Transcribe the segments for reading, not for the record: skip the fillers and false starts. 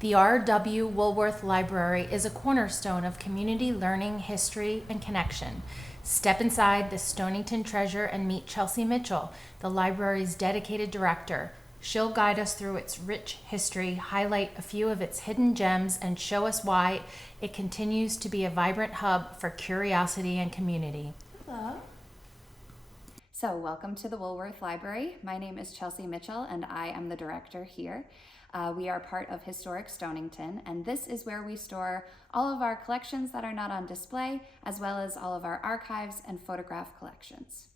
The R.W. Woolworth Library is a cornerstone of community learning, history, and connection. Step inside the Stonington treasure and meet Chelsea Mitchell, the library's dedicated director. She'll guide us through its rich history, highlight a few of its hidden gems, and show us why it continues to be a vibrant hub for curiosity and community. Hello. So welcome to the Woolworth Library. My name is Chelsea Mitchell and I am the director here. We are part of Historic Stonington, and this is where we store all of our collections that are not on display, as well as all of our archives and photograph collections.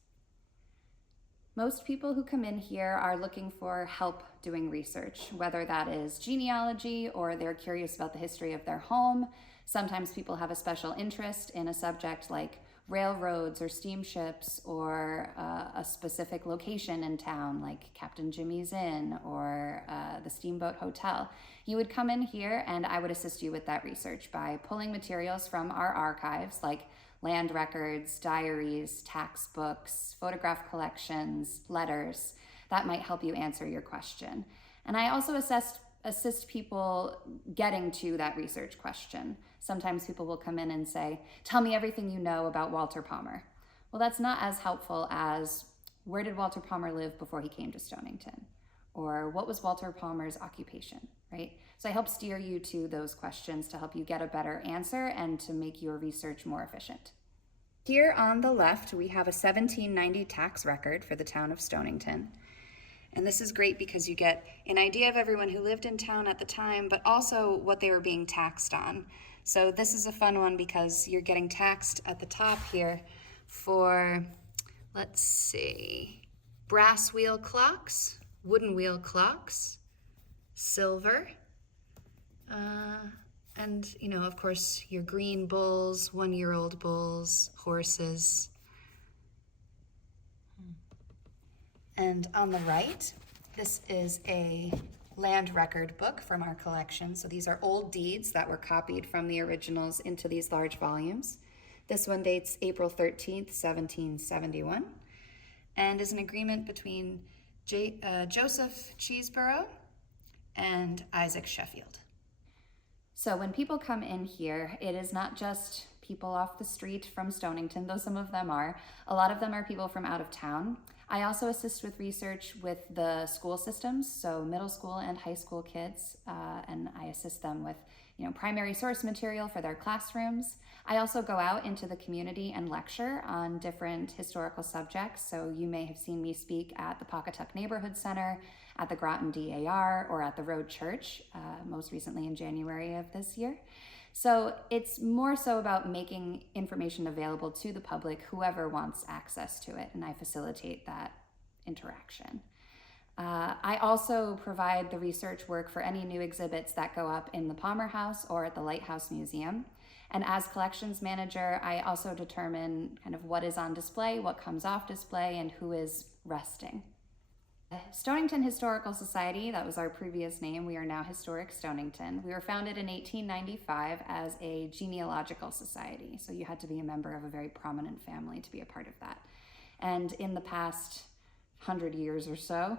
Most people who come in here are looking for help doing research, whether that is genealogy or they're curious about the history of their home. Sometimes people have a special interest in a subject like railroads or steamships or a specific location in town like Captain Jimmy's Inn or the Steamboat Hotel. You would come in here and I would assist you with that research by pulling materials from our archives like land records, diaries, tax books, photograph collections, letters. That might help you answer your question. And I also assist people getting to that research question. Sometimes people will come in and say, tell me everything you know about Walter Palmer. Well, that's not as helpful as where did Walter Palmer live before he came to Stonington? Or what was Walter Palmer's occupation, right? So I help steer you to those questions to help you get a better answer and to make your research more efficient. Here on the left, we have a 1790 tax record for the town of Stonington. And this is great because you get an idea of everyone who lived in town at the time, but also what they were being taxed on. So this is a fun one because you're getting taxed at the top here for, let's see, brass wheel clocks, wooden wheel clocks, silver, and, you know, of course, your green bulls, one-year-old bulls, horses. And on the right, this is a land record book from our collection. So these are old deeds that were copied from the originals into these large volumes. This one dates April 13th, 1771, and is an agreement between Joseph Cheeseborough and Isaac Sheffield. So when people come in here, it is not just people off the street from Stonington, though some of them are. A lot of them are people from out of town. I also assist with research with the school systems, so middle school and high school kids, and I assist them with, you know, primary source material for their classrooms. I also go out into the community and lecture on different historical subjects, so you may have seen me speak at the Pawcatuck Neighborhood Center, at the Groton DAR, or at the Road Church, most recently in January of this year. So it's more so about making information available to the public, whoever wants access to it, and I facilitate that interaction. I also provide the research work for any new exhibits that go up in the Palmer House or at the Lighthouse Museum. And as collections manager, I also determine kind of what is on display, what comes off display, and who is resting. Stonington Historical Society, that was our previous name. We are now Historic Stonington. We were founded in 1895 as a genealogical society. So you had to be a member of a very prominent family to be a part of that. And in the past 100 years or so,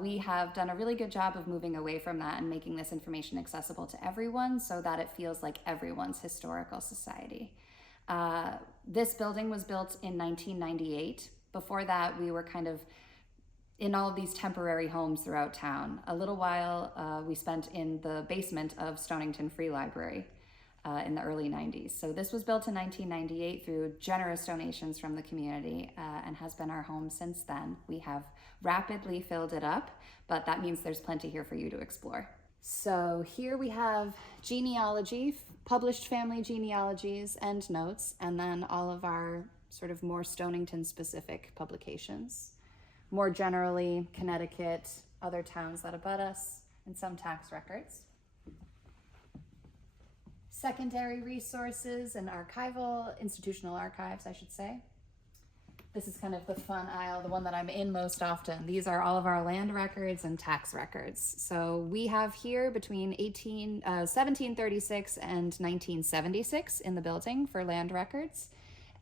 we have done a really good job of moving away from that and making this information accessible to everyone so that it feels like everyone's historical society. This building was built in 1998. Before that, we were kind of in all of these temporary homes throughout town. A little while we spent in the basement of Stonington Free Library in the early 90s. So this was built in 1998 through generous donations from the community and has been our home since then. We have rapidly filled it up, but that means there's plenty here for you to explore. So here we have genealogy, published family genealogies and notes, and then all of our sort of more Stonington specific publications. More generally, Connecticut, other towns that abut us, and some tax records. Secondary resources and archival, institutional archives, I should say. This is kind of the fun aisle, the one that I'm in most often. These are all of our land records and tax records. So we have here between 1736 and 1976 in the building for land records.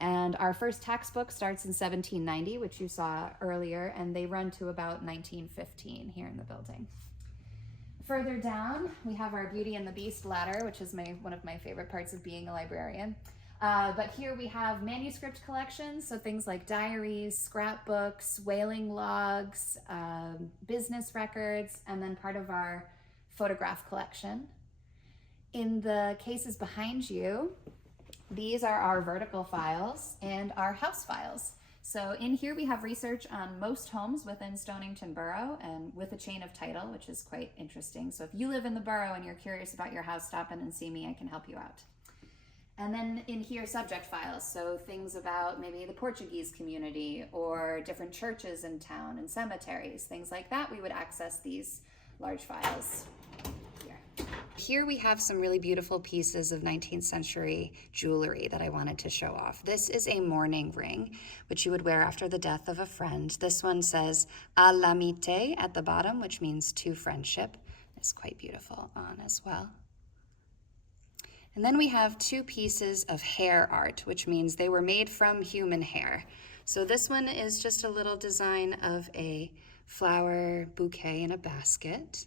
And our first tax book starts in 1790, which you saw earlier, and they run to about 1915 here in the building. Further down, we have our Beauty and the Beast ladder, which is one of my favorite parts of being a librarian. But here we have manuscript collections, so things like diaries, scrapbooks, whaling logs, business records, and then part of our photograph collection. In the cases behind you, these are our vertical files and our house files. So in here we have research on most homes within Stonington Borough and with a chain of title, which is quite interesting. So if you live in the borough and you're curious about your house, stop in and see me, I can help you out. And then in here, subject files, so things about maybe the Portuguese community or different churches in town and cemeteries, things like that. We would access these large files here. Here we have some really beautiful pieces of 19th century jewelry that I wanted to show off. This is a mourning ring, which you would wear after the death of a friend. This one says à l'amitié at the bottom, which means to friendship. It's quite beautiful on as well. And then we have two pieces of hair art, which means they were made from human hair. So this one is just a little design of a flower bouquet in a basket.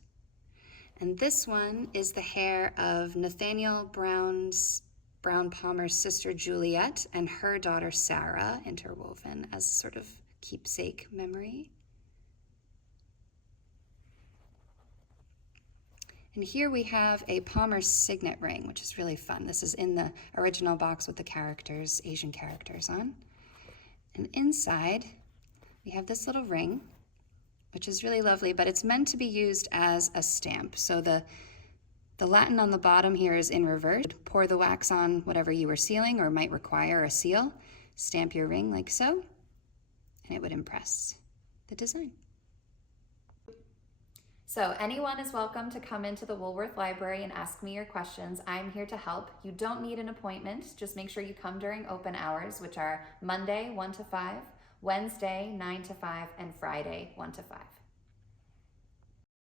And this one is the hair of Nathaniel Brown Palmer's sister Juliet and her daughter Sarah, interwoven as sort of keepsake memory. And here we have a Palmer's signet ring, which is really fun. This is in the original box with the characters, Asian characters on. And inside, we have this little ring, which is really lovely, but it's meant to be used as a stamp. So the Latin on the bottom here is in reverse. Pour the wax on whatever you were sealing or might require a seal. Stamp your ring like so, and it would impress the design. So anyone is welcome to come into the Woolworth Library and ask me your questions. I'm here to help. You don't need an appointment. Just make sure you come during open hours, which are Monday 1 to 5, Wednesday 9 to 5, and Friday 1 to 5.